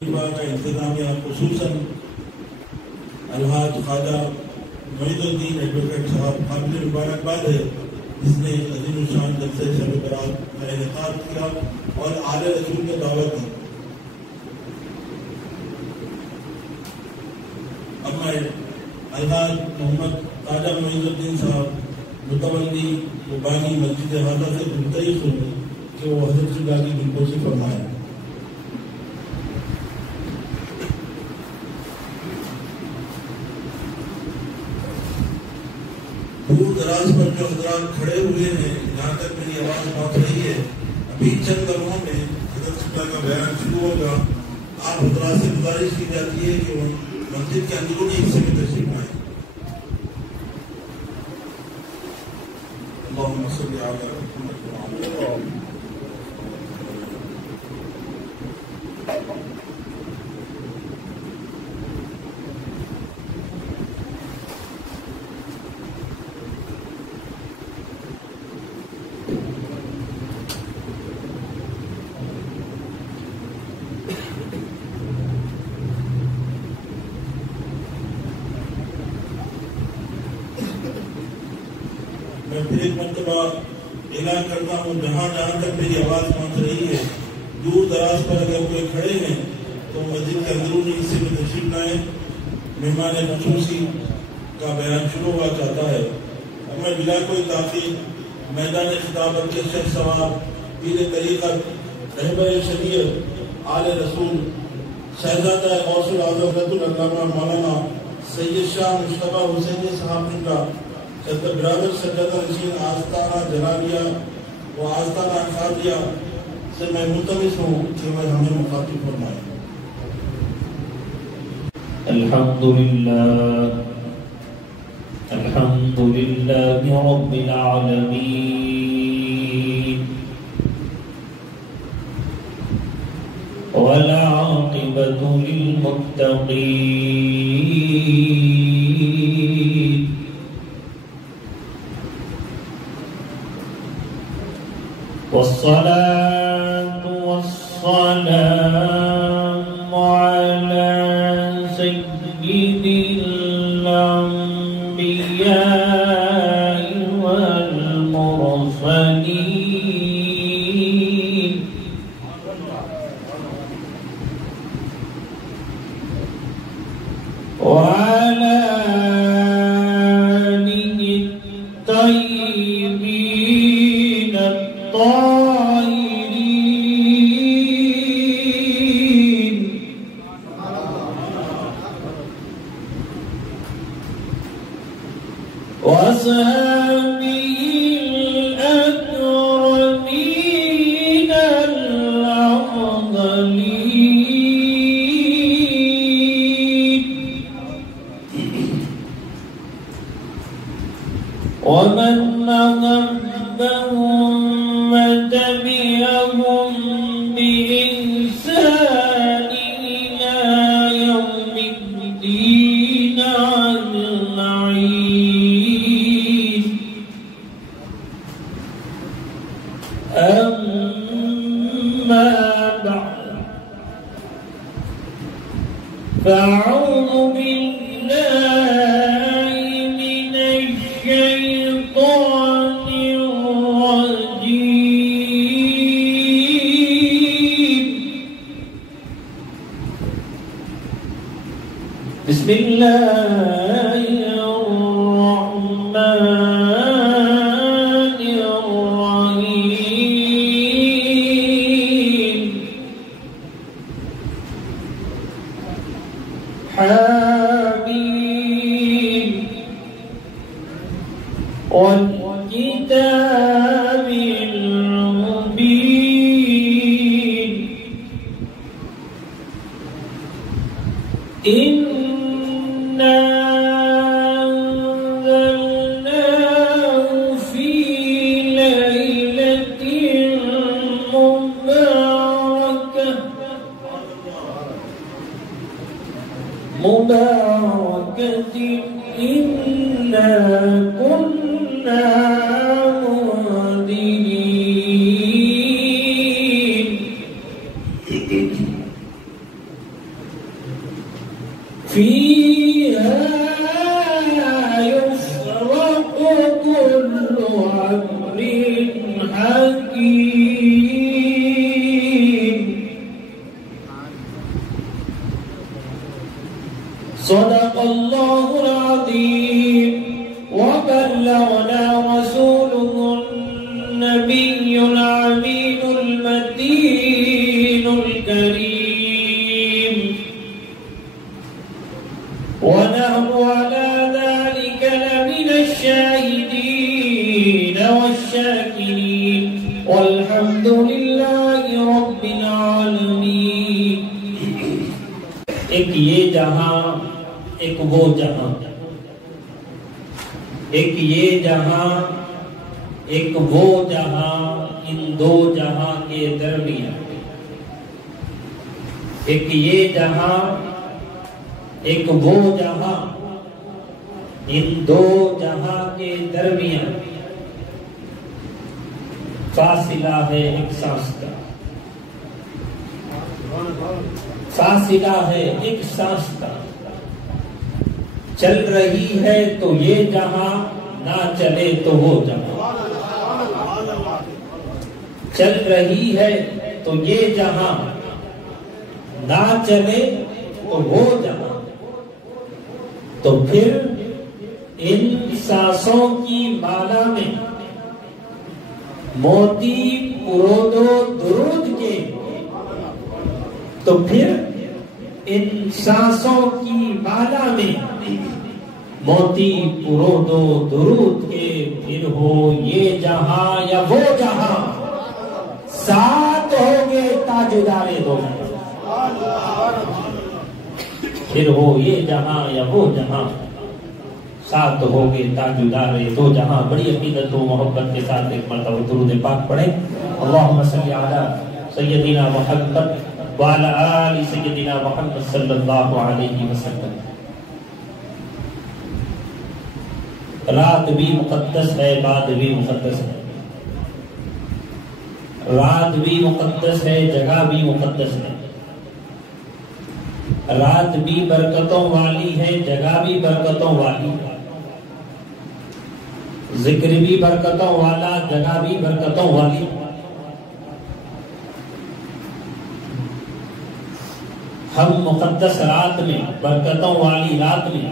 کا انتظامیہ خصوصاً الحاج خواجہ معید الدین ایڈوکیٹ صاحب قابل مبارکباد ہے جس نے عظیم الشان جلسے شب برات کا انعقاد کیا اور آل رسول کو دعوت دی۔ اب میں الحاج محمد خواجہ معید الدین صاحب متولی بانی مسجد حاضہ سے منتظر ہوں کہ وہ حضرت شدہ کی دلپوشی فرمائیں۔ دور دراز پر جو حضرات کھڑے ہوئے ہیں، جہاں تک میری آواز پہنچ رہی ہے، ابھی چند لمحوں میں حضرت شدہ کا بیان شروع ہوگا۔ آپ حضرات سے گزارش کی جاتی ہے کہ وہ مسجد کے اندرونی حصے میں تشریف لائیں۔ اللہم صلی علی محمد وعلی آلہ۔ میں پھر ایک مرتبہ اعلان کرتا ہوں، جہاں تک میری آواز پہنچ رہی ہے، دور دراز پر اگر کوئی کھڑے ہیں تو مسجد کے اندرونی حصے میں تشریف لائیں۔ مہمان خصوصی کا بیان شروع ہوا چاہتا ہے۔ اب میں بلا کوئی تاخیر میدان خطابت کے شیخ ثواب، پیر طریقت، رہبر شریعت، آل رسول، شہزادہ غوث العظم حضرت العلامہ مولانا سید شاہ مشتبہ حسین صاحب کا برادر سجادہ نشین آستانہ جلالیہ و آستانہ خادیہ سے میں ملتمس ہوں کہ وہ ہمیں مخاطب فرمائیں۔ الحمدللہ رب العالمین والعاقبۃ للمتقین والصلاة والسلام على سيد الأنبياء والمرسلين وعلى آله الطيبين وأصحابه الأكرمين الأفضلين ومن أحبهم وتبعهم بإحسان إلى يوم الدين أجمعين. أما بعد، فأعوذ بالله من الشيطان الرجيم. بسم الله الرحمن الرحيم. حميم والكتاب المبين. إنا أنزلناه في ليلة مباركة إنا كنا منذرين. فيها يفرق كل أمر حكيم صدق الله العظيم وبلغنا رسوله النبي العمين المتين الكريم ونحن على ذلك لمن الشاهدين والشاكرين والحمد لله رب العالمين. ایک یہ جہاں ایک وہ جہاں، ایک یہ جہاں ایک وہ جہاں، ان دو جہاں کے درمیان. ایک یہ جہاں ایک وہ جہاں، ان دو جہاں کے درمیان فاصلہ ہے ایک سانس کا، فاصلہ ہے ایک سانس کا. چل رہی ہے تو یہ جہاں، نہ چلے تو وہ جہاں. چل رہی ہے تو یہ جہاں، نہ چلے تو وہ جہاں. تو پھر ان سانسوں کی مالا میں موتی پرود و درود کے، تو پھر ان سانسوں کی مالا میں موتی پرود و درود کے. پھر ہو یہ جہاں یا وہ جہاں، ساتھ ہوگے تاجدار دو جہاں. پھر ہو یہ جہاں یا وہ جہاں، ساتھ ہوگے تاجدار دو جہاں. بڑی عقیدت و محبت کے ساتھ ایک مرتبہ درود پاک پڑھیں. اللہم صلی علی سیدنا محمد وعلی آل سیدنا محمد صلی اللہ علیہ وسلم. رات بھی مقدس ہے، بعد بھی مقدس ہے. رات بھی مقدس ہے، جگہ بھی مقدس ہے. رات بھی برکتوں والی ہے، جگہ بھی برکتوں والی. ذکر بھی برکتوں والا، جگہ بھی برکتوں والی. ہم مقدس رات میں، برکتوں والی رات میں،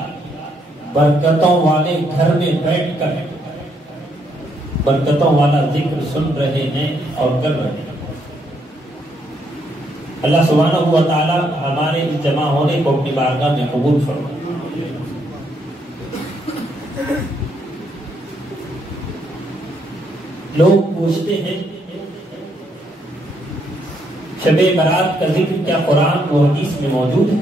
برکتوں والے گھر میں بیٹھ کر برکتوں والا ذکر سن رہے ہیں اور کر رہے ہیں. اللہ سبحانہ و تعالی ہمارے اس جمع ہونے کو اپنی بارگاہ میں قبول فرمائے. لوگ پوچھتے ہیں شب برات کا ذکر کیا قرآن و حدیث میں موجود ہے؟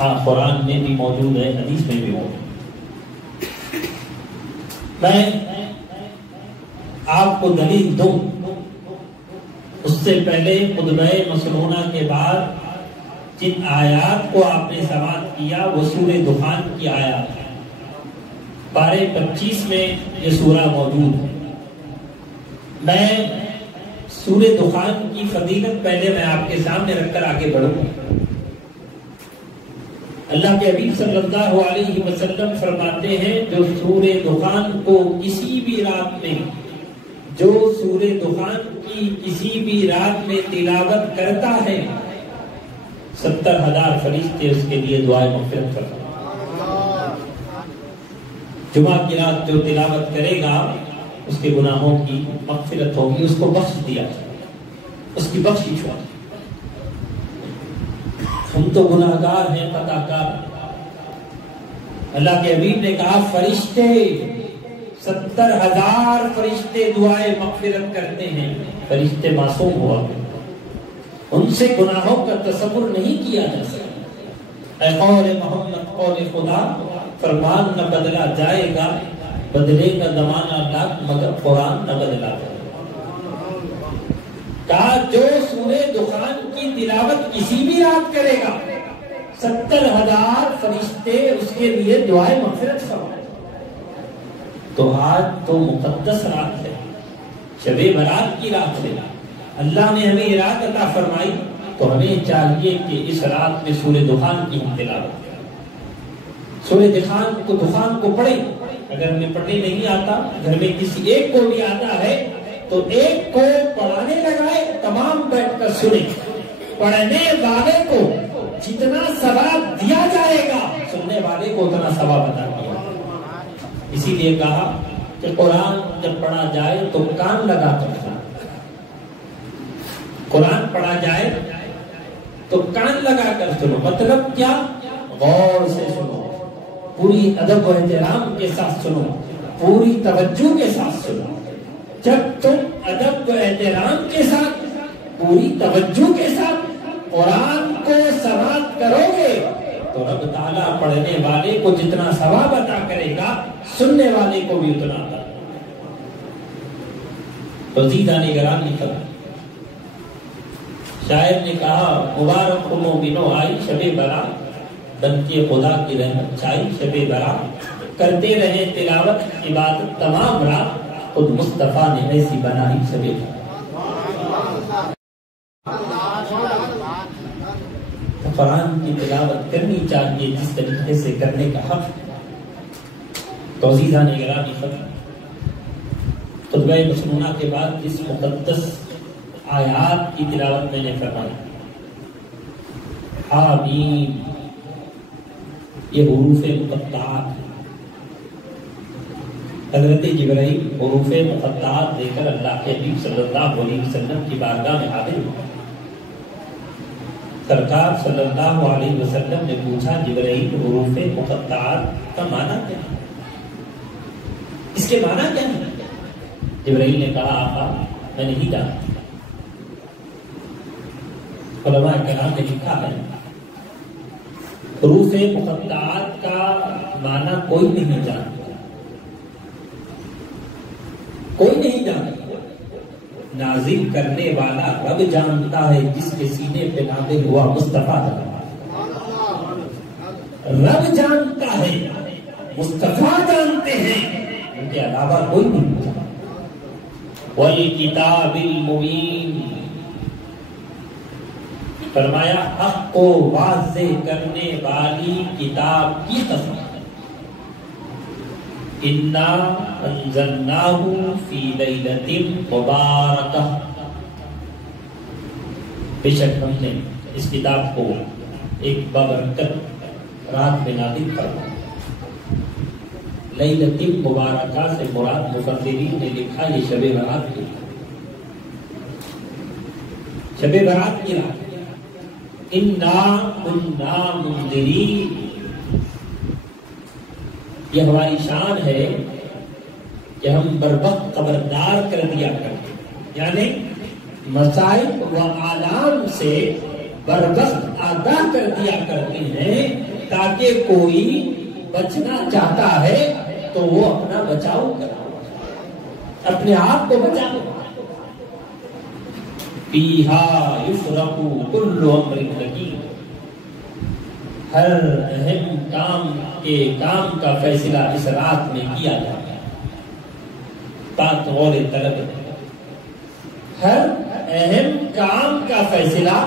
ہاں، قرآن میں بھی موجود ہے، حدیث میں بھی موجود ہے. میں آپ کو دلیل دوں اس سے پہلے خطبہ مسنونہ کے بعد جن آیات کو آپ نے سماعت کیا وہ سورہ دخان کی آیات ہے. پارے 25 میں یہ سورہ موجود ہے. میں سورہ دخان کی فضیلت پہلے میں آپ کے سامنے رکھ کر آگے بڑھوں. اللہ کے حبیب صلی اللہ علیہ وسلم فرماتے ہیں جو سورہ دخان کو کسی بھی رات میں، جو سورہ دخان کی کسی بھی رات میں تلاوت کرتا ہے 70,000 فرشتے اس کے لیے دعائے مغفرت کرتے ہیں. جمعہ کی رات جو تلاوت کرے گا اس کے گناہوں کی مغفرت ہوگی، اس کو بخش دیا جائے، اس کی بخشش ہوگی. ہم تو گناہگار ہیں، خطا کار. اللہ کے حبیب نے کہا فرشتے 70,000 فرشتے دعائے مغفرت کرتے ہیں. فرشتے معصوم ہوا، ان سے گناہوں کا تصور نہیں کیا جا سکتا. اے قول محمد قول خدا، فرمان نہ بدلا جائے گا، بدلے کا زمانہ لاکھ مگر قرآن نہ بدلا جائے گا. کہا جو سورہ دخان کی تلاوت کسی بھی رات کرے گا 70,000 فرشتے اس کے لیے دعائے مغفرت فرمائیں. تو آج تو مقدس رات ہے، شب برات کی رات ہے. اللہ نے ہمیں یہ رات عطا فرمائی تو ہمیں چاہیے کہ اس رات میں سورہ دخان کی ہم تلاوت کریں، سورہ دخان کو پڑھیں۔ اگر ہمیں پڑھنے نہیں آتا، گھر میں کسی ایک کو بھی آتا ہے تو ایک کو پڑھانے لگائے، تمام بیٹھ کر سنیں۔ پڑھنے والے کو جتنا ثواب دیا جائے گا، سننے والے کو اتنا ثواب عطا کیا۔ اسی لیے کہا کہ قرآن جب پڑھا جائے تو کان لگا کر سنو۔ قرآن پڑھا جائے تو کان لگا کر سنو۔ مطلب کیا؟ غور سے سنو، پوری ادب و احترام کے ساتھ سنو، پوری توجہ کے ساتھ سنو۔ جب تم ادب و احترام کے ساتھ، پوری توجہ کے ساتھ قرآن کو سماعت کرو گے تو رب تعالیٰ پڑھنے والے کو جتنا ثواب عطا کرے گا، سننے والے کو بھی اتنا عطا۔ تو عزیزان گرامی فرمائیں، شاعر نے کہا مبارک ہو مومنو آئی شب برات، بنتی خدا کی رحمت چھائی شب برات، کرتے رہے تلاوت عبادت تمام رات، خود مصطفیٰ نے ایسی بنائی شب برات۔ قرآن کی تلاوت کرنی چاہیے جس طریقے سے کرنے کا حق۔ تو عزیزان گرامی فرمائیں، خطبہ مسنونہ کے بعد جس مقدس آیات کی تلاوت میں نے فرمائی، آمین، یہ حروف مقطعات، حضرت جبرائیل حروف مقطعات دے کر اللہ کے حبیب صلی اللہ علیہ وسلم کی بارگاہ میں حاضر ہوئے۔ سرکار صلی اللہ علیہ وسلم نے پوچھا جبرائیل حروف مقطعات کا معنی کیا ہے؟ اس کے معنی کیا ہے؟ جبرائیل نے کہا آقا میں نہیں جانتا۔ علماء کرام نے لکھا ہے حروف مقطعات کا معنی کوئی نہیں جانتا، کوئی نہیں جانتا، نازل کرنے والا رب جانتا ہے، جس کے سینے پہ نازل ہوا مصطفیٰ رب جانتا ہے، مصطفیٰ جانتے ہیں، ان کے علاوہ کوئی نہیں جانتا۔ وَالْكِتَابِ الْمُبِينِ، فرمایا حق کو واضح کرنے والی کتاب کی قسم، اِنَّا أَنزَلْنَاهُ فِي لَيْلَةٍ مُبَارَكَةٍ، بے شک ہم نے اس کتاب کو ایک بابرکت رات میں نازل فرمایا۔ لیلۃ مبارکہ سے مراد مفسرین نے لکھا یہ شب برات کی، شب برات کی رات۔ اِنَّا كُنَّا مُنذِرِينَ، یہ ہماری شان ہے کہ ہم بروقت خبردار کر دیا کرتے، یعنی مصائب و آلام سے بروقت آگاہ کر دیا کرتے ہیں، تاکہ کوئی بچنا چاہتا ہے تو وہ اپنا بچاؤ کرے، اپنے آپ کو بچاؤ۔ فیہا یفرق کل امر حکیم، ہر اہم کام کا فیصلہ اس رات میں کیا جاتا ہے۔ بات غور طلب، ہر اہم کام کا فیصلہ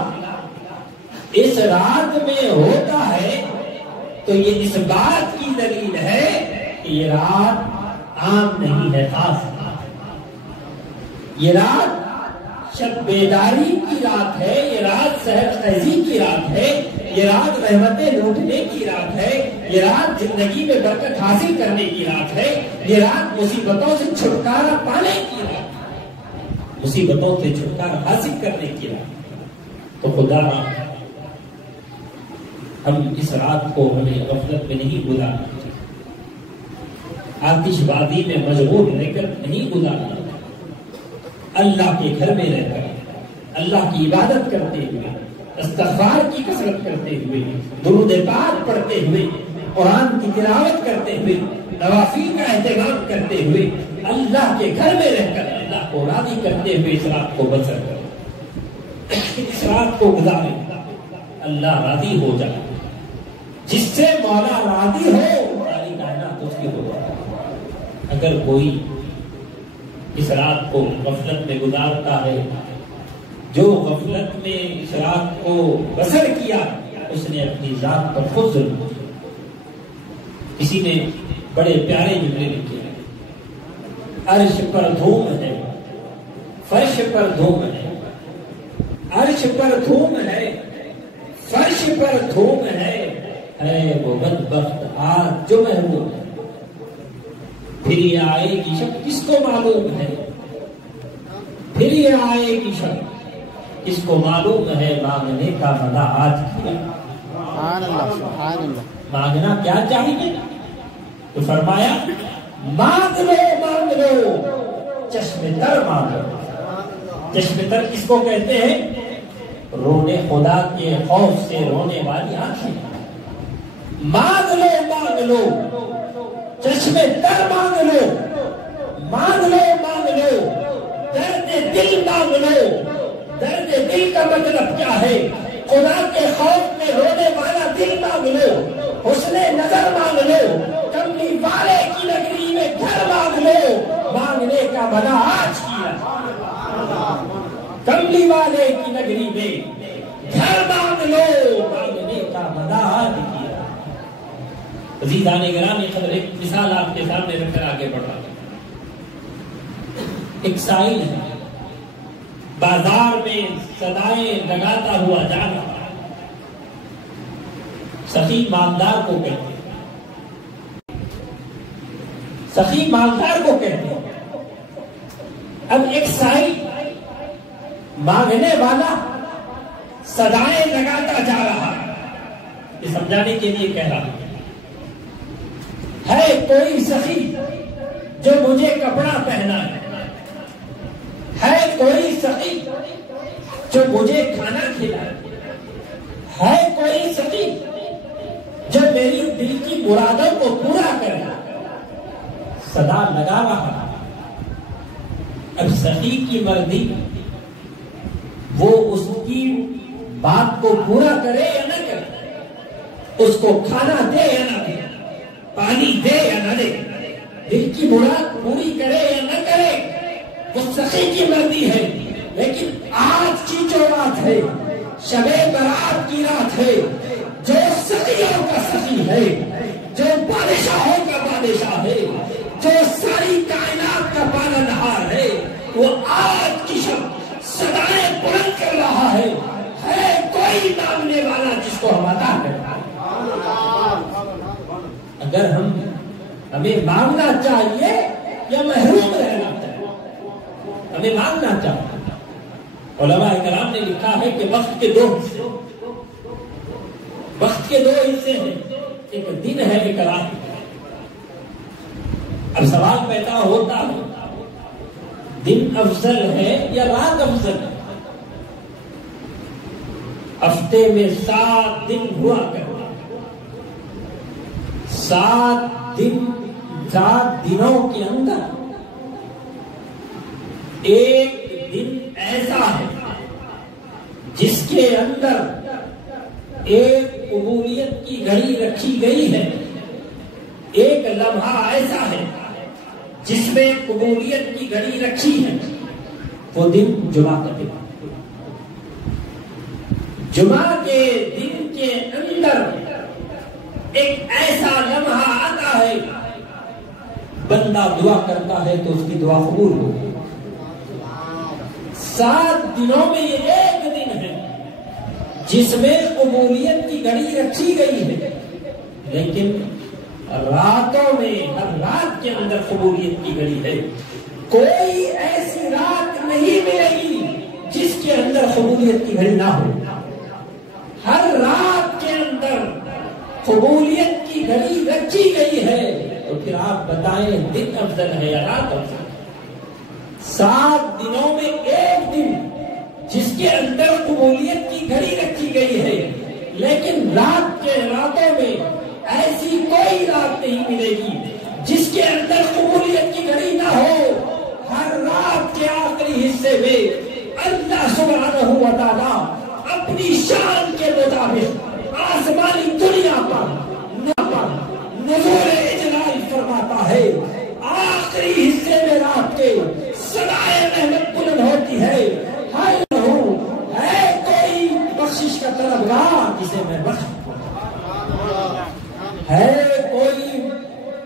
اس رات میں ہوتا ہے، تو یہ اس بات کی دلیل ہے کہ یہ رات عام نہیں ہے، خاص رات ہے۔ یہ رات شب بیداری کی رات ہے، یہ رات سحر خیزی کی رات ہے، یہ رات رحمتیں لوٹنے کی رات ہے، یہ رات زندگی میں برکت حاصل کرنے کی رات ہے، یہ رات مصیبتوں سے چھٹکارا پانے کی رات ہے، مصیبتوں سے چھٹکارا حاصل کرنے کی رات۔ تو خدا ہم اس رات کو ہمیں غفلت میں نہیں گزارنا، آتش بازی میں مشغول رہ کر نہیں گزارنا، اللہ کے گھر میں رہ کر اللہ کی عبادت کرتے ہوئے، استغفار کی کثرت کرتے ہوئے، درود پاک پڑھتے ہوئے، قرآن کی تلاوت کرتے ہوئے، نوافل کا اہتمام کرتے ہوئے، اللہ کے گھر میں رہ کر اللہ کو راضی کرتے ہوئے اس رات کو بسر کریں، اس رات کو گزاریں، اللہ راضی ہو جائے۔ جس سے مولا راضی ہو ساری کائنات اس کی ہو جائے۔ اگر کوئی اس رات کو غفلت میں گزارتا ہے جو غفلت میں اس رات کو بسر کیا اس نے اپنی ذات پر خود ظلم کیا۔ کسی نے بڑے پیارے جملے لکھے ہیں، عرش پر دھوم ہے، فرش پر دھوم ہے، عرش پر دھوم ہے، فرش پر دھوم ہے وہ بدبخت آج جو محروم ہے۔ پھر یہ آئے گی شب کس کو معلوم ہے، پھر یہ آئے گی شب کس کو معلوم ہے، مانگنے کا منع آج کیا۔ سبحان اللہ سبحان اللہ۔ مانگنا کیا چاہیے؟ تو فرمایا مانگ لو چشم تر مانگو۔ چشم تر کس کو کہتے ہیں؟ رونے خدا کے خوف سے رونے والی آنکھیں۔ مانگ لو چشم تر مانگ لو، مانگ لو درد دل مانگ لو۔ درد دل کا مطلب کیا ہے؟ خدا کے خوف میں رونے والا دل مانگ لو، حسن نظر مانگ لو، کملی والے کی نگری میں گھر مانگ لو۔ مانگنے کا منع آج کیا، کملی والے کی نگری میں گھر مانگ لو، مانگنے کا منع آج کیا۔ عزیزان گرامی قدر، ایک مثال آپ کے سامنے رکھ کر آگے بڑھ رہا ہوں۔ ایک سائل ہے، بازار میں صدائیں لگاتا ہوا جا رہا ہے، سخی مالدار کو کہتے ہیں، سخی مالدار کو کہتے ہیں۔ اب ایک سائل مانگنے والا صدائیں لگاتا جا رہا ہے، یہ سمجھانے کے لیے کہہ رہا ہے کوئی سخی جو مجھے کپڑا پہنا ہے کوئی سخی جو مجھے کھانا کھلائے، ہے کوئی سخی جو میری دل کی مرادوں کو پورا کرے۔ صدا لگا رہا، اب سخی کی مرضی وہ اس کی بات کو پورا کرے یا نہ کرے، اس کو کھانا دے یا نہ دے، پانی دے یا نہ دے، دل کی مراد پوری کرے یا نہ کرے، وہ سخی کی مرضی ہے۔ لیکن آج کی جو رات ہے، شب برات کی رات ہے، جو سخیوں کا سخی ہے، جو بادشاہوں کا بادشاہ ہے، جو ساری کائنات کا پالنہار ہے، وہ آج کی شب صدائیں بلند کر رہا ہے کوئی مانگنے والا جس کو ہم عطا کریں۔ اگر ہمیں مانگنا چاہیے یا محروم رہنا چاہیے؟ ہمیں مانگنا چاہیے۔ علماء کرام نے لکھا ہے کہ وقت کے دو حصے ہیں، ایک دن ہے ایک رات۔ اب سوال پیدا ہوتا ہے دن افضل ہے یا رات افضل ہے؟ ہفتے میں 7 دن ہوا کرتے، 7 دنوں کے اندر ایک دن ایسا ہے جس کے اندر ایک قبولیت کی گھڑی رکھی گئی ہے، ایک لمحہ ایسا ہے جس میں قبولیت کی گھڑی رکھی ہے، وہ دن جمعہ کا دن۔ جمعہ کے دن کے اندر ایک ایسا لمحہ آتا ہے، بندہ دعا کرتا ہے تو اس کی دعا قبول ہو۔ 7 دنوں میں یہ ایک دن ہے جس میں قبولیت کی گھڑی رکھی گئی ہے، لیکن راتوں میں ہر رات کے اندر قبولیت کی گھڑی ہے۔ کوئی ایسی رات نہیں ملے گی جس کے اندر قبولیت کی گھڑی نہ ہو۔ ہر رات کے اندر قبولیت کی گھڑی رکھی گئی ہے، تو پھر آپ بتائیں دن افضل ہے یا رات افضل؟ 7 دنوں میں ایک دن جس کے اندر قبولیت کی گھڑی رکھی گئی ہے، لیکن راتوں میں ایسی کوئی رات نہیں ملے گی جس کے اندر قبولیت کی گھڑی نہ ہو۔ ہر رات کے آخری حصے میں اللہ سبحانہ و تعالیٰ اپنی شان کے مطابق آسمانی دنیا پر نزول اجلال فرماتا ہے۔ آخری حصے میں رات کے صدائے رحمت بلند ہوتی ہے، ہائے لہو طلبگار جسے میں بخش دوں؟ ہے کوئی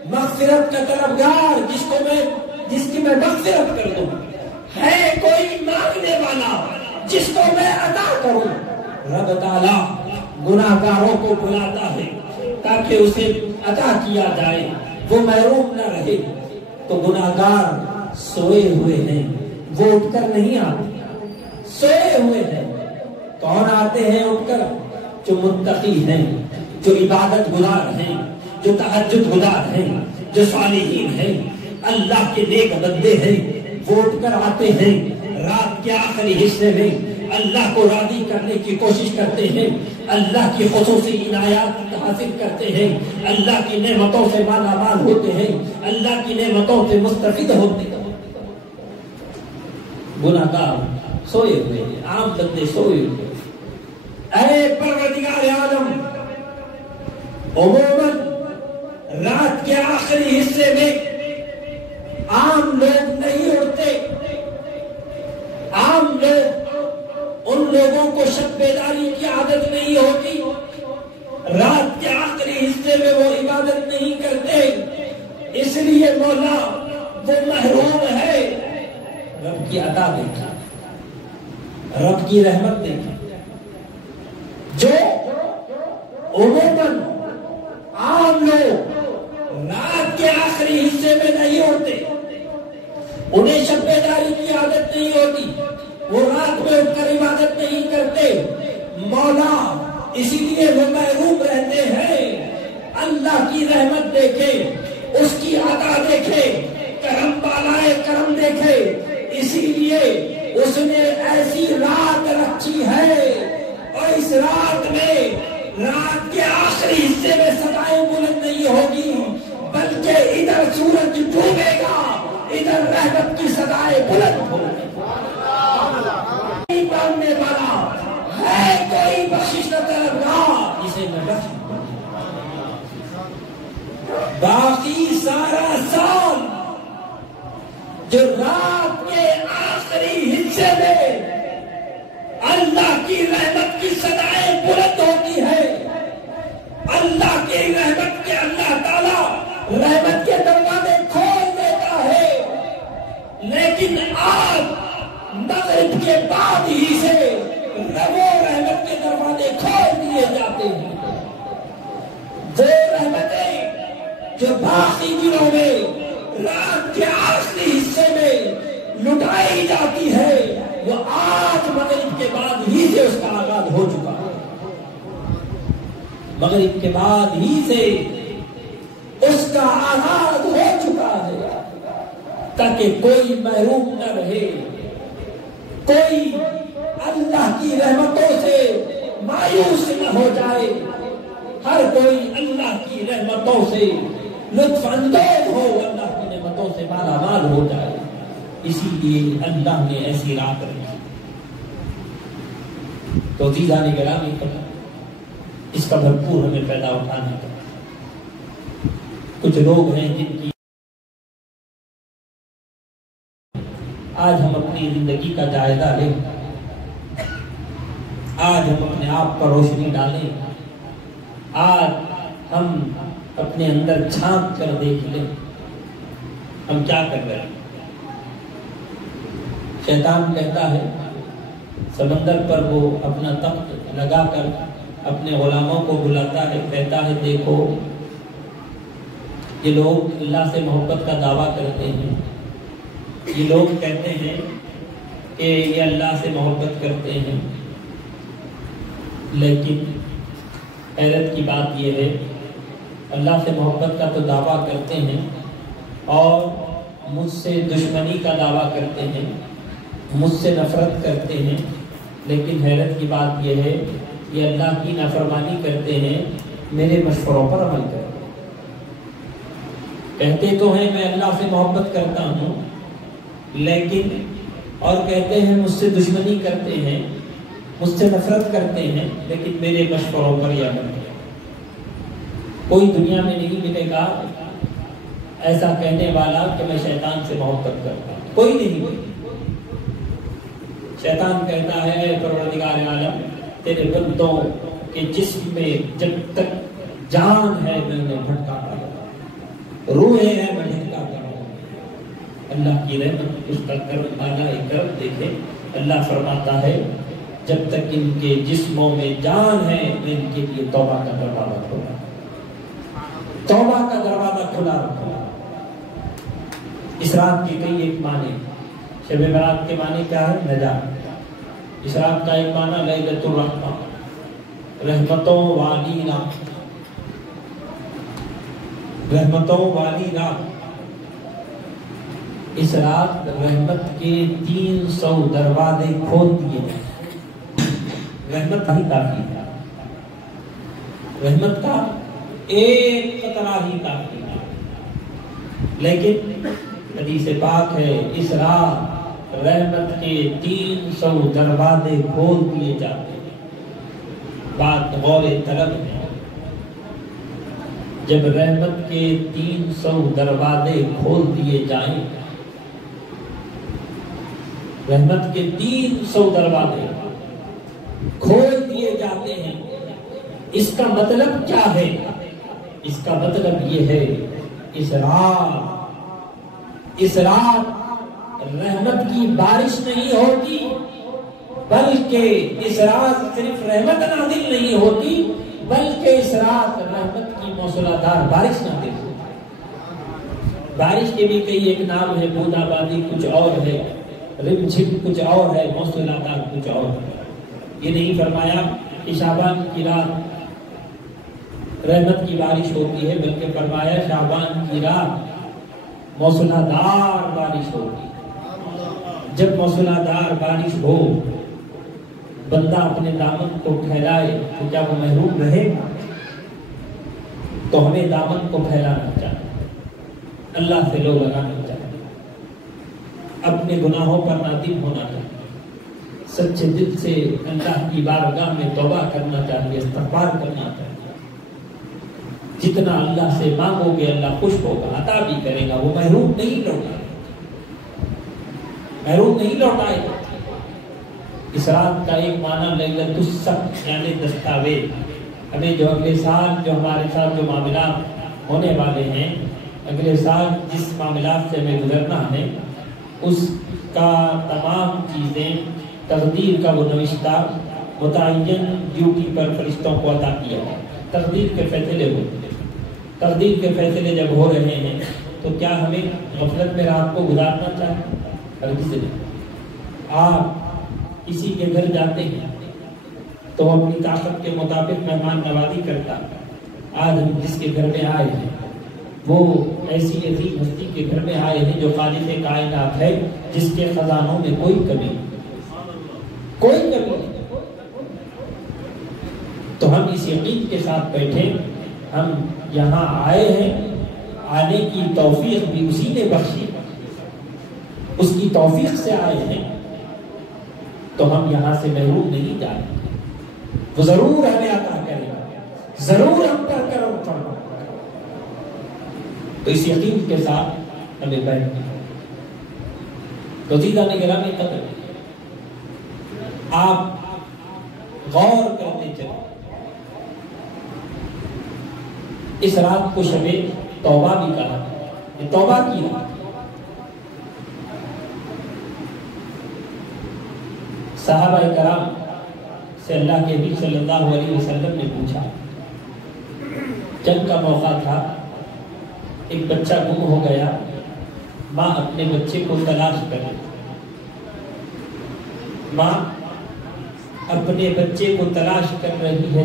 مغفرت کا طلبگار جس کی میں مغفرت کر دوں؟ ہے کوئی مانگنے والا جس کو میں عطا کروں؟ رب تعالیٰ گناہگاروں کو بلاتا ہے تاکہ اسے عطا کیا جائے، وہ محروم نہ رہے۔ تو گناہگار سوئے ہوئے ہیں، وہ اٹھ کر نہیں آتے، سوئے ہوئے ہیں۔ کون آتے ہیں اٹھ کر؟ جو متقی ہیں، جو عبادت گزار ہیں، جو تہجد گزار ہیں، جو صالحین ہیں، اللہ کے نیک بندے ہیں، وہ اٹھ کر آتے ہیں رات کے آخری حصے میں، اللہ کو راضی کرنے کی کوشش کرتے ہیں، اللہ کی خصوصی عنایات حاصل کرتے ہیں، اللہ کی نعمتوں سے مالا مال ہوتے ہیں، اللہ کی نعمتوں سے مستفید ہوتے ہیں۔ گناہگار سوئے ہوئے ہیں، عام بندے سوئے ہوئے ہیں۔ اے پروردگار عالم، عموماً رات کے آخری حصے میں عام لوگ نہیں اٹھتے۔ عام لوگ، ان لوگوں کو شب بیداری کی عادت نہیں ہوتی، رات کے آخری حصے میں وہ عبادت نہیں کرتے، اس لیے مولا وہ محروم ہے۔ رب کی عطا دیکھا، رب کی رحمت دیکھا۔ جو عموماً عام لوگ رات کے آخری حصے میں نہیں ہوتے، انہیں شب بیداری کی عادت نہیں ہوتی، وہ رات میں اٹھ کر عبادت نہیں کرتے، مولا اسی لیے وہ محروم رہتے ہیں۔ اللہ کی رحمت دیکھے، اس کی عطا دیکھے، کرم بالائے کرم دیکھے، اسی لیے اس نے ایسی رات رکھی ہے، اور اس رات میں رات کے آخری حصے میں صدائیں بلند نہیں ہوگی، بلکہ ادھر سورج ڈوبے گا، ادھر رحمت کی صدائیں بلند ہوگی۔ ماننے والا ہے کوئی بخشش کا طلبگار جسے میں بخش دوں؟ باقی سارا سال جو رات کے آخری حصے میں اللہ کی رحمت کی صدائیں بلند ہوتی ہے، اللہ کی رحمت کے اللہ تعالیٰ رحمت کے دروازے کھول دیتا ہے، لیکن آج مغرب کے بعد ہی سے وہ رحمت کے دروازے کھول دیے جاتے ہیں۔ وہ رحمتیں جو باقی دنوں میں رات کے آخری حصے میں لٹائی جاتی ہے، وہ آج مغرب کے بعد ہی سے اس کا آغاز ہو چکا ہے۔ مغرب کے بعد ہی سے اس کا آغاز ہو چکا ہے، تاکہ کوئی محروم نہ رہے، کوئی اللہ کی رحمتوں سے مایوس نہ ہو جائے، ہر کوئی اللہ کی رحمتوں سے لطف اندوز ہو، اللہ کی نعمتوں سے مالا مال ہو جائے۔ اسی لیے اللہ نے ایسی رات رکھی۔ تو عزیزان گرامی کرنا، اس کا بھرپور ہمیں فائدہ اٹھانا ہے۔ کچھ لوگ ہیں جن کی آج ہم اپنی زندگی کا جائزہ لیں، آج ہم اپنے آپ پر روشنی ڈالیں، آج ہم اپنے اندر جھانک کر دیکھ لیں ہم کیا کر رہے ہیں۔ شیطان کہتا ہے سمندر پر وہ اپنا تخت لگا کر اپنے غلاموں کو بلاتا ہے، کہتا ہے دیکھو یہ لوگ اللہ سے محبت کا دعویٰ کرتے ہیں، یہ لوگ کہتے ہیں کہ یہ اللہ سے محبت کرتے ہیں، لیکن حیرت کی بات یہ ہے اللہ سے محبت کا تو دعویٰ کرتے ہیں اور مجھ سے دشمنی کا دعویٰ کرتے ہیں، مجھ سے نفرت کرتے ہیں، لیکن حیرت کی بات یہ ہے یہ اللہ کی نافرمانی کرتے ہیں، میرے مشوروں پر عمل کرتے ہیں۔ کہتے تو ہیں میں اللہ سے محبت کرتا ہوں، لیکن اور کہتے ہیں مجھ سے دشمنی کرتے ہیں، مجھ سے نفرت کرتے ہیں، لیکن میرے مشوروں پر یہ عمل کرتے ہیں۔ کوئی دنیا میں نہیں ملے گا ایسا کہنے والا کہ میں شیطان سے محبت کرتا ہوں، کوئی نہیں۔ شیطان کہتا ہے اے پروردگار عالم تیرے بندوں کے جسم میں جب تک جان ہے میں انہیں بھٹکاتا رہا، روحیں ہیں میں بھٹکاتا رہا۔ اللہ کی رحمت اس کا کرم اعلیٰ کرم دیکھے، اللہ فرماتا ہے جب تک ان کے جسموں میں جان ہے میں ان کے لیے توبہ کا دروازہ کھولا، توبہ کا دروازہ کھلا رکھا۔ اس رات کی کئی ایک معنی، شب برات کے معنی کیا ہے؟ نجات۔ اس رات کا ایک معنی لیلۃ الرحمہ، رحمتوں والی رات، رحمتوں والی رات۔ اس رات رحمت کے 300 دروازے کھول دیے ہیں۔ رحمت ہی کافی ہے، رحمت کا ایک قطرہ ہی کافی ہے، لیکن حدیث پاک ہے اس رات رحمت کے 300 دروازے کھول دیے جاتے ہیں۔ بات غور طلب ہے، جب رحمت کے 300 دروازے کھول دیے جائیں، رحمت کے 300 دروازے کھول دیے جاتے ہیں، اس کا مطلب کیا ہے؟ اس کا مطلب یہ ہے اس رات رحمت کی بارش نہیں ہوتی، بلکہ اس رات صرف رحمت نازل نہیں ہوتی، بلکہ اس رات رحمت کی موصلادار بارش نازل ہوتی۔ بارش کے بھی کئی ایک نام ہے، بوند آبادی کچھ اور ہے، رم جھم کچھ اور ہے، موصلادار کچھ اور ہے۔ یہ نہیں فرمایا کہ شعبان کی رات رحمت کی بارش ہوتی ہے، بلکہ فرمایا شعبان کی رات موصلادار بارش ہوگی۔ جب موصلادار بارش ہو، بندہ اپنے دامن کو پھیلائے تو کیا وہ محروم رہے گا؟ تو ہمیں دامن کو پھیلانا چاہیے، اللہ سے لو لگانا چاہیے، اپنے گناہوں پر نادم ہونا چاہیے، سچے دل سے اللہ کی بارگاہ میں توبہ کرنا چاہیے، استغفار کرنا چاہیے۔ جتنا اللہ سے مانگو گے اللہ خوش ہوگا، عطا بھی کرے گا، وہ محروم نہیں لوٹائے گا، محروم نہیں لوٹائے گا۔ اس رات کا ایک معنی لیلۃ السبت یعنی دستاویز، ہمیں جو اگلے سال جو ہمارے ساتھ جو معاملات ہونے والے ہیں، اگلے سال جس معاملات سے ہمیں گزرنا ہے، اس کا تمام چیزیں تقدیر کا وہ نوشتہ متعین ڈیوٹی پر فرشتوں کو عطا کیا ہے۔ تقدیر کے فیصلے ہوتے ہیں، تقدیر کے فیصلے جب ہو رہے ہیں تو کیا ہمیں غفلت میں رات کو گزارنا چاہیے؟ ہرگز نہیں۔ آپ کسی کے گھر جاتے ہیں تو اپنی طاقت کے مطابق مہمان نوازی کرتا۔ آج ہم جس کے گھر میں آئے ہیں وہ ایسی عظیم ہستی کے گھر میں آئے ہیں جو خالق کائنات ہے، جس کے خزانوں میں کوئی کمی نہیں۔ تو ہم اس یقین کے ساتھ بیٹھے، ہم یہاں آئے ہیں، آنے کی توفیق بھی اسی نے بخشی، اس کی توفیق سے آئے ہیں، تو ہم یہاں سے محروم نہیں جائیں، وہ ضرور ہمیں عطا کرے گا، ضرور ہم پر کرم فرمائے گا۔ تو اس یقین کے ساتھ ہمیں بیٹھنا ہے۔ تو عزیزان گرامی قدر، آپ غور کرتے چلیں، اس رات کو شب توبہ بھی کہا، یہ توبہ کی رات۔ صحابہ کرام سے اللہ کے نبی صلی اللہ علیہ وسلم نے پوچھا، جنگ کا موقع تھا، ایک بچہ گم ہو گیا، ماں اپنے بچے کو تلاش کرے، ماں اپنے بچے کو تلاش کر رہی ہے،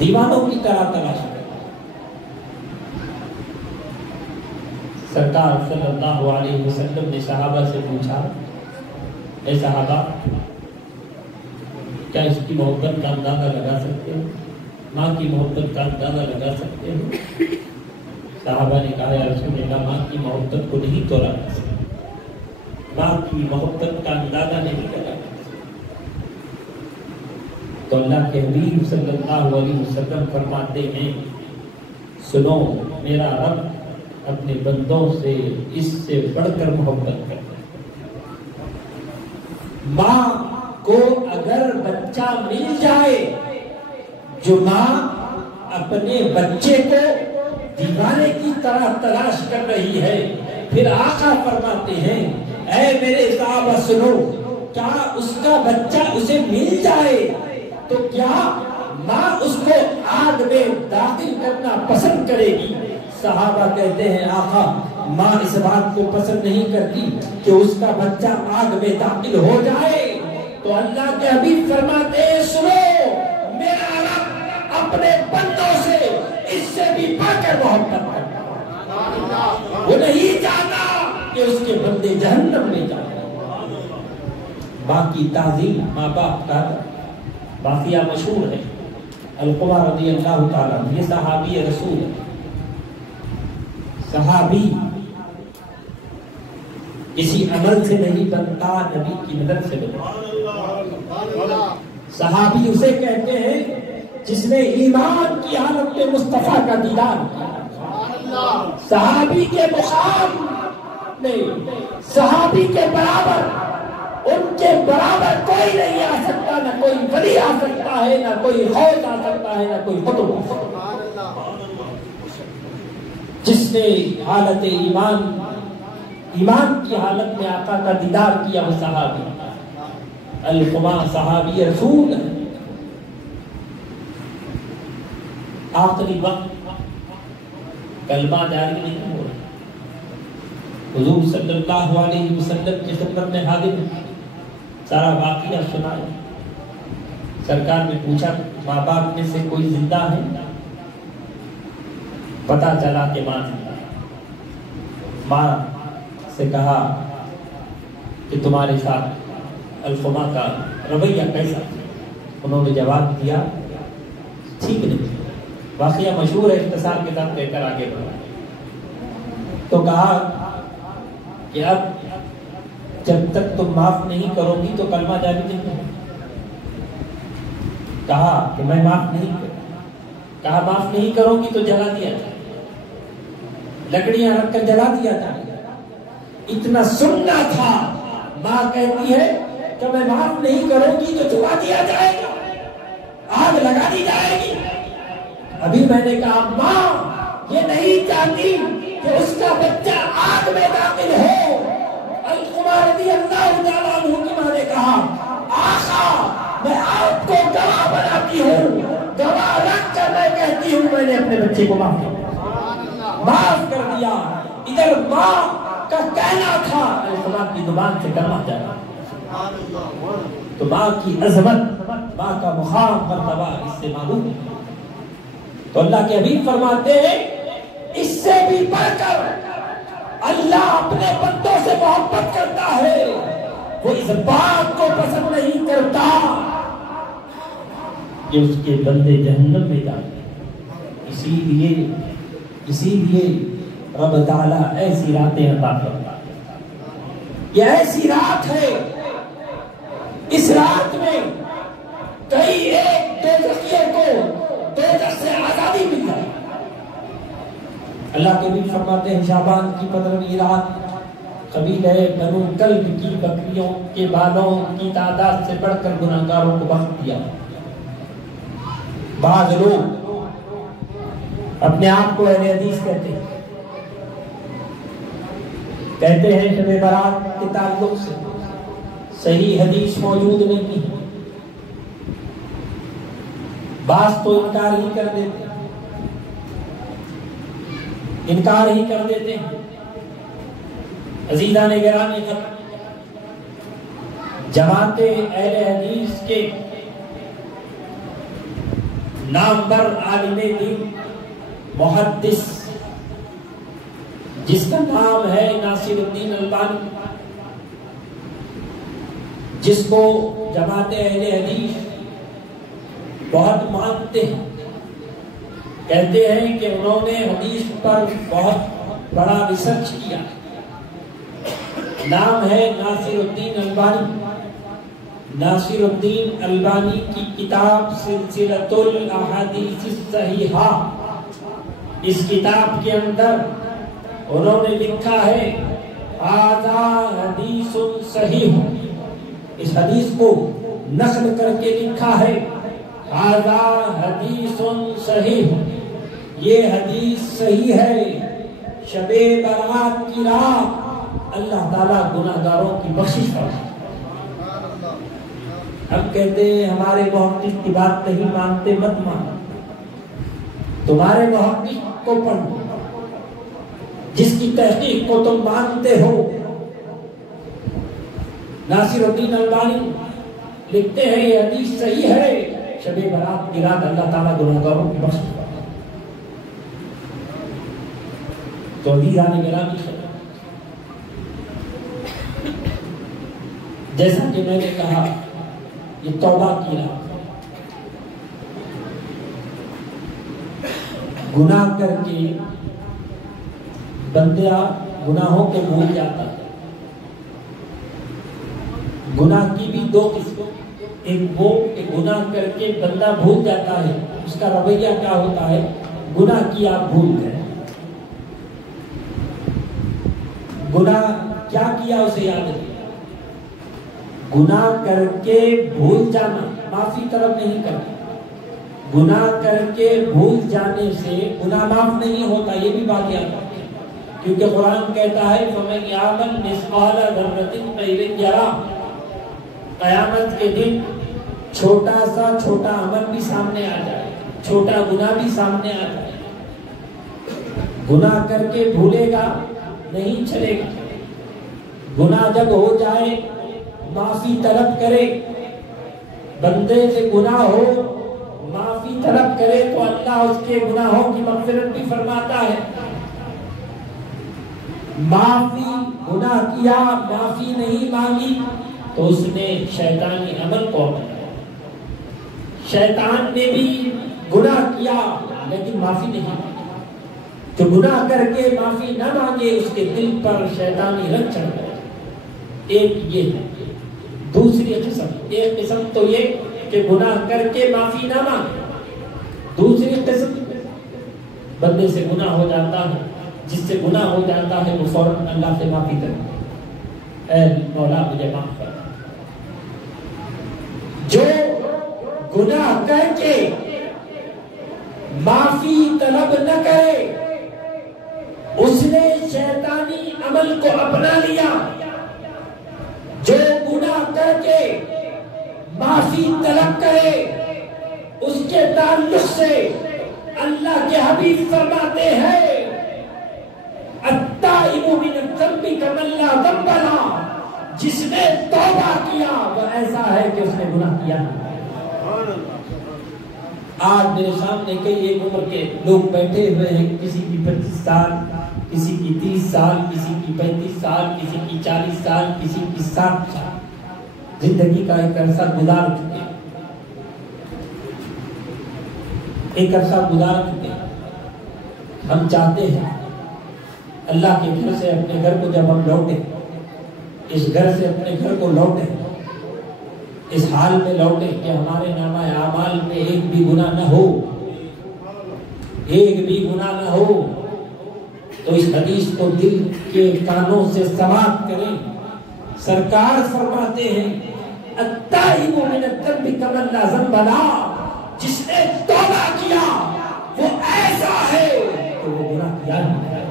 دیوانوں کی طرح تلاش کر۔ سرکار صلی اللہ علیہ وسلم نے صحابہ سے پوچھا، اے صحابہ، کیا اس کی محبت کا اندازہ لگا سکتے ہیں؟ ماں کی محبت کا اندازہ لگا سکتے ہیں؟ صحابہ نے کہا، یا رسول اللہ، ماں کی محبت کو نہیں توڑا جا سکتا، ماں کی محبت کا اندازہ نہیں لگا۔ تو اللہ کے حبیب صلی اللہ علیہ وسلم فرماتے ہیں، سنو، میرا رب اپنے بندوں سے اس سے بڑھ کر محبت کرتا ہے۔ ماں کو اگر بچہ مل جائے، جو ماں اپنے بچے کو دیوانے کی طرح تلاش کر رہی ہے، پھر آقا فرماتے ہیں اے میرے صحابہ سنو، کیا اس کا بچہ اسے مل جائے تو کیا ماں اس کو آگ میں داخل کرنا پسند کرے گی؟ صحابہ کہتے ہیں آقا ماں اس بات کو پسند نہیں کرتی کہ اس کا بچہ آگ میں داخل ہو جائے، تو اللہ کے حبیب فرماتے ہیں سنو، میرا رب اپنے بندوں سے اس سے بھی بڑھ کر محبت کرتا ہے، وہ نہیں چاہتا کہ اس کے بندے جہنم میں جائیں۔ باقی تعظیم ماں باپ کا واقعہ مشہور ہے، القمہ رضی اللہ تعالیٰ، یہ صحابی رسول ہے، صحابی کسی عمل سے نہیں بنتا، نبی کی مدد سے بنتا۔ صحابی اسے کہتے ہیں جس نے ایمان کی حالت میں مصطفیٰ کا دیدار کیا۔ صحابی کے مقام میں، صحابی کے برابر، ان کے برابر کوئی نہیں آ سکتا، نہ کوئی ولی آ سکتا ہے، نہ کوئی غوث آ سکتا ہے، نہ کوئی قطب آ سکتا ہے۔ جس نے حالت ایمان کی حالت میں آقا کا دیدار کیا وہ صحابی، القمہ صحابی رسول ہے۔ آخری وقت کلمہ جاری نہیں ہو رہا، حضور صلی اللہ علیہ وسلم کی خدمت میں حاضر ہے، سارا واقعہ سنایا۔ سرکار نے پوچھا ماں باپ میں سے کوئی زندہ ہے؟ پتا چلا کہ ماں زندہ ہے۔ ماں سے کہا کہ تمہارے ساتھ القمہ کا رویہ کیسا؟ انہوں نے جواب دیا ٹھیک نہیں۔ واقعہ مشہور ہے، اختصار کے ساتھ کہہ کر آگے بڑھا تو کہا کہ اب جب تک تم معاف نہیں کرو گی تو کلمہ جاری نہیں ہوگا۔ کہا کہ میں معاف نہیں کروں، کہا معاف نہیں کروں گی تو جلا دیا جائے، لکڑیاں رکھ کر جلا دیا جائے۔ اتنا سننا تھا، ماں کہتی ہے کہ میں معاف نہیں کروں گی تو جلا دیا جائے گا، آگ لگا دی جائے گی۔ ابھی میں نے کہا ماں یہ نہیں چاہتی کہ اس کا بچہ آگ میں داخل ہو۔ القمہ رضی اللہ تعالیٰ عنہ کی ماں نے کہا آقا میں آپ کو گواہ بناتی ہوں، گواہ رکھ کر میں کہتی ہوں میں نے اپنے بچے کو معاف کر دیا۔ ادھر ماں کا کہنا تھا، القمہ کی زبان سے کلمہ جانا، تو ماں کی عظمت، ماں کا مقام مرتبہ اس سے معلوم ہے۔ تو اللہ کے حبیب فرماتے ہیں اس سے بھی بڑھ کر اللہ اپنے بندوں سے محبت کرتا ہے، وہ اس بات کو پسند نہیں کرتا کہ اس کے بندے جہنم میں جائیں۔ اسی لیے رب تعالیٰ ایسی راتیں عطا کرتا ہے۔ یہ ایسی رات ہے، اس رات میں کئی ایک دوزخیوں کو دوزخ سے آزادی مل جائے۔ اللہ کے بھی فرماتے ہیں شعبان کی 15ویں رات قبیلہ بنو کلب کی بکریوں کے بالوں کی تعداد سے بڑھ کر گناہگاروں کو بخش دیا۔ بعض لوگ اپنے آپ کو اہل حدیث کہتے ہیں شب برات کے تعلق سے صحیح حدیث موجود نہیں ہے، بعض تو انکار ہی کر دیتے ہیں۔ عزیزان گرامی، جماعت اہل حدیث کے نامور عالم دین محدث جس کا نام ہے ناصر الدین البانی، جس کو جماعت اہل حدیث بہت مانتے ہیں، کہتے ہیں کہ انہوں نے حدیث پر بہت بڑا ریسرچ کیا۔ نام ہے ناصر الدین البانی۔ ناصر الدین البانی کی کتاب سلسلۃ الاحادیث الصحیحہ، اس کتاب کے اندر انہوں نے لکھا ہے ھذا حدیث صحیح، اس حدیث کو نقل کر کے لکھا ہے ھذا حدیث صحیح، یہ حدیث صحیح ہے، شب برات کی رات اللہ تعالیٰ گناہگاروں کی بخشش فرمائے۔ اب کہتے ہیں ہمارے محقق کی بات نہیں مانتے، مت مانو، تمہارے محقق کو پڑھو جس کی تحقیق کو تم مانتے ہو۔ ناصر الدین البانی لکھتے ہیں یہ حدیث صحیح ہے، شب برات کی رات اللہ تعالیٰ گناہگاروں کی بخشش فرمائے۔ تو عزیزان گرامی، جیسا کہ میں نے کہا یہ توبہ کی رات، گناہ کر کے بندہ گناہوں کو بھول جاتا ہے۔ گناہ کی بھی دو قسم، ایک وہ کہ گناہ کر کے بندہ بھول جاتا ہے، اس کا رویہ کیا ہوتا ہے، گناہ کیا بھول گئے، گناہ کیا کیا اسے یاد نہیں، گناہ کر کے بھول جانا، معافی طلب نہیں کرنا، گناہ کر کے بھول جانے سے گناہ معاف نہیں ہوتا، یہ بھی بات یاد رکھیں، کیونکہ قرآن کہتا ہے فَمَنْ يَعْمَلْ مِثْقَالَ ذَرَّةٍ خَيْرًا يَرَهُ، قیامت کے دن چھوٹا سا چھوٹا عمل بھی سامنے آ جائے، چھوٹا گناہ بھی سامنے آ جائے، گناہ کر کے بھولے گا نہیں چلے گا، گناہ جب ہو جائے معافی طلب کرے، بندے سے گناہ ہو معافی طلب کرے تو اللہ اس کے گناہوں کی مغفرت بھی فرماتا ہے۔ معافی گناہ کیا معافی نہیں مانگی تو اس نے شیطانی عمل کو اپنایا، شیطان نے بھی گناہ کیا لیکن معافی نہیں مانگی، جو گناہ کر کے معافی نہ مانگے اس کے دل پر شیطانی رنگ چڑھ گیا۔ ایک یہ ہے، دوسری قسم، ایک قسم تو یہ کہ گناہ کر کے معافی نہ مانگے، دوسری قسم بندے سے گناہ ہو جاتا ہے، جس سے گناہ ہو جاتا ہے وہ فوراً اللہ سے معافی کرے، اے مولا مجھے معاف کر۔ جو گناہ کر کے معافی طلب نہ کرے اس نے شیطانی عمل کو اپنا لیا، جو گناہ کر کے معافی طلب کرے اس کے تعلق سے اللہ کے حبیب فرماتے ہیں التائب من الذنب کمن لا ذنب له، جس نے توبہ کیا وہ ایسا ہے کہ اس نے گناہ کیا۔ آج میرے سامنے کئی ایک عمر کے لوگ بیٹھے ہوئے ہیں، کسی کی 25 سال، کسی کی 30 سال، کسی کی 35 سال، کسی کی 40 سال، کسی کی 60 سال، زندگی کا ایک عرصہ گزار چکے، ایک عرصہ گزار چکے۔ ہم چاہتے ہیں اللہ کے گھر سے اپنے گھر کو جب ہم لوٹیں، اس گھر سے اپنے گھر کو لوٹیں، اس حال میں لوٹیں کہ ہمارے نامہ اعمال میں ایک بھی گناہ نہ ہو، ایک بھی گناہ نہ ہو۔ تو اس حدیث کو دل کے کانوں سے سماعت کریں۔ سرکار فرماتے ہیں التائب من الذنب کمن لا ذنب له، جس نے توبہ کیا وہ ایسا ہے کہ وہ گناہ کیا نہیں،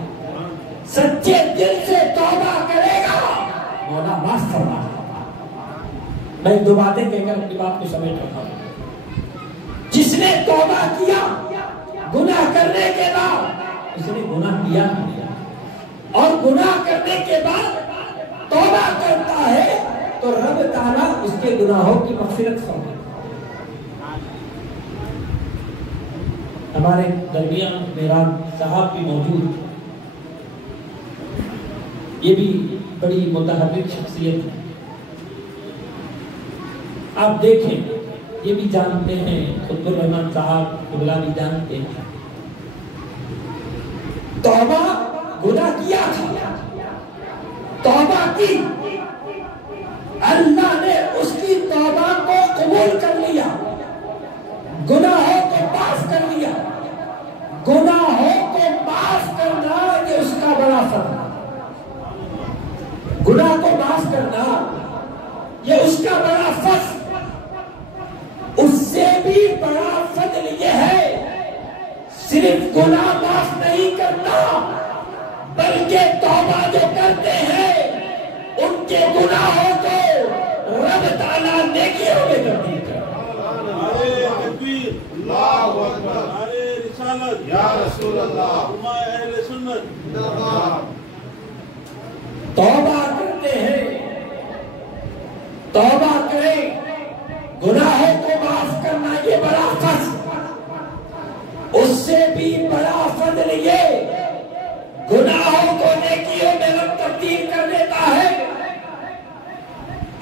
سچے دل سے توبہ کرے گا مولا معاف فرما۔ میں دو باتیں کہہ کر اپنی بات کو سمیٹ رکھا ہوں۔ جس نے توبہ کیا گناہ کرنے کے بعد اس نے گناہ کیا اور گناہ کرنے کے بعد توبہ کرتا ہے تو رب تعالیٰ اس کے گناہوں کی مغفرت فرماتا ہے۔ ہمارے درمیان میران صاحب بھی موجود، یہ بھی بڑی متحرک شخصیت ہے۔ آپ دیکھیں یہ بھی جانتے ہیں، قطب الرحمن صاحب قبلہ بھی جانتے ہیں، توبہ گناہ کیا تھا، توبہ کی، اللہ نے اس کی توبہ کو قبول کر لیا، گناہوں کو معاف کر لیا۔ گناہوں کو معاف کرنا یہ اس کا بڑا فضل، گناہ کو معاف کرنا یہ اس کا بڑا فضل۔ بھی بڑا فضل یہ ہے صرف گناہ معاف نہیں کرنا بلکہ توبہ جو کرتے ہیں ان کے گناہوں کو رب تعالیٰ نیکیوں میں تبدیل کرتا ہے۔ نعرہ تکبیر، اللہ اکبر، نعرہ رسالت یا رسول اللہ، علماء اہل سنت، توبہ کرتے ہیں، توبہ کریں، گناہوں کو معاف کرنا یہ بڑا فضل، اس سے بھی بڑا فضل یہ گناہوں کو نیکیوں میں رب تبدیل کر دیتا ہے۔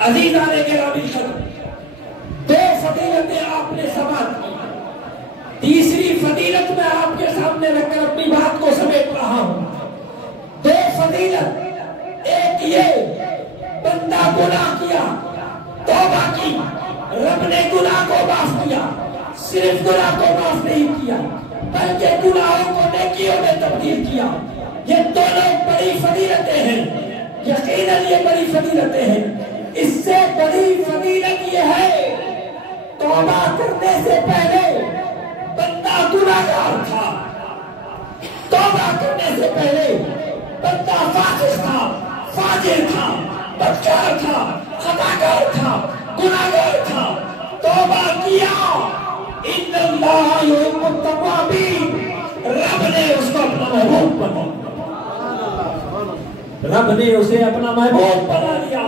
عزیزان گرامی قدر، دو فضیلتیں آپ نے سماعت کی، تیسری فضیلت میں آپ کے سامنے رکھ کر اپنی بات کو سمیٹ رہا ہوں۔ دو فضیلت، ایک یہ بندہ گناہ کیا، توبہ کی، رب نے گناہ کو معاف کیا، صرف گناہ کو معاف نہیں کیا بلکہ گناہوں کو نیکیوں میں تبدیل کیا۔ یہ دونوں بڑی فضیلتیں ہیں، یقیناً یہ بڑی فضیلتیں ہیں۔ اس سے بڑی فضیلت یہ ہے توبہ کرنے سے پہلے بندہ گناہگار تھا، توبہ کرنے سے پہلے بندہ فاسق تھا، فاجر تھا، بدکار تھا، خطاکار تھا، گناہگار تھا، توبہ کیا، ان اللہ یحب التوابین، رب نے اس کو اپنا محبوب بنا، رب نے اسے اپنا محبوب بنا لیا۔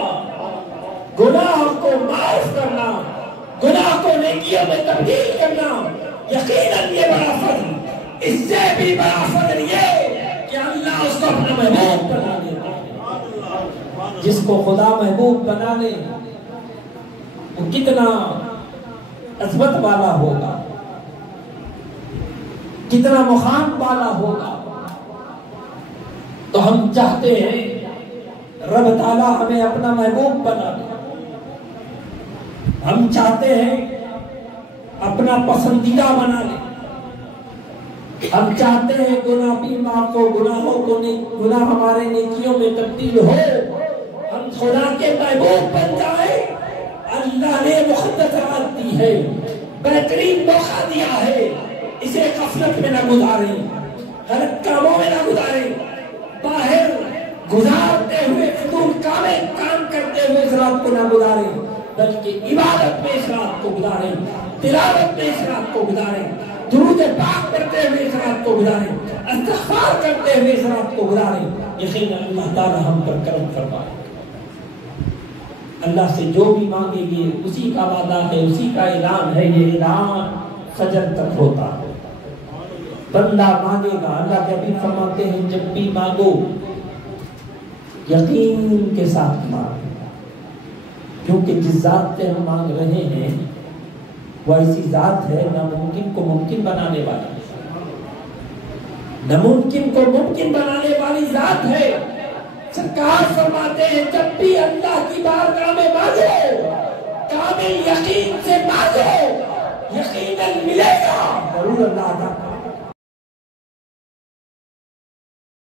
گناہ کو معاف کرنا، گناہ کو نیکیوں میں تبدیل کرنا یقیناً یہ بڑا فضل، اس سے بھی بڑا فضل یہ کہ اللہ اس کو اپنا محبوب بنا دیتا ہے۔ جس کو خدا محبوب بنا لے وہ کتنا عظمت والا ہوگا، کتنا مقام والا ہوگا۔ تو ہم چاہتے ہیں رب تعالیٰ ہمیں اپنا محبوب بنا دے، ہم چاہتے ہیں اپنا پسندیدہ بنا لے، ہم چاہتے ہیں گناہ بھی معاف ہو، گناہ ہمارے نیکیوں میں تبدیل ہو، ہم خدا کے محبوب بن جائیں۔ اللہ نے مقدس رات دی ہے، بہترین موقع دیا ہے، اسے غفلت میں نہ گزاریں، غلط کاموں میں نہ گزاریں، باہر گزارتے ہوئے فضول کام کرتے ہوئے اس رات کو نہ گزاریں، بلکہ عبادت میں اس رات کو گزاریں، تلاوت میں اس رات کو گزاریں، درود پاک پڑھتے ہوئے اس رات کو گزاریں، استغفار کرتے ہوئے اس رات کو گزاریں۔ یقیناً اللہ تعالی ہم پر کرم فرمائے۔ اللہ سے جو بھی مانگیں گے اسی کا وعدہ ہے، اسی کا اعلان ہے، یہ اعلان فجر تک ہوتا ہے۔ بندہ مانگے گا، اللہ کے حبیب فرماتے ہیں جب بھی مانگو یقین کے ساتھ مانگو، کیونکہ جس ذات سے ہم مانگ رہے ہیں وہ ایسی ذات ہے ناممکن کو ممکن بنانے والی، ناممکن کو ممکن بنانے والی ذات ہے۔ سرکار فرماتے ہیں جب بھی اللہ کی بارگاہ میں مانگو کامل یقین سے مانگو، یقیناً ملے گا، ضرور اللہ عطا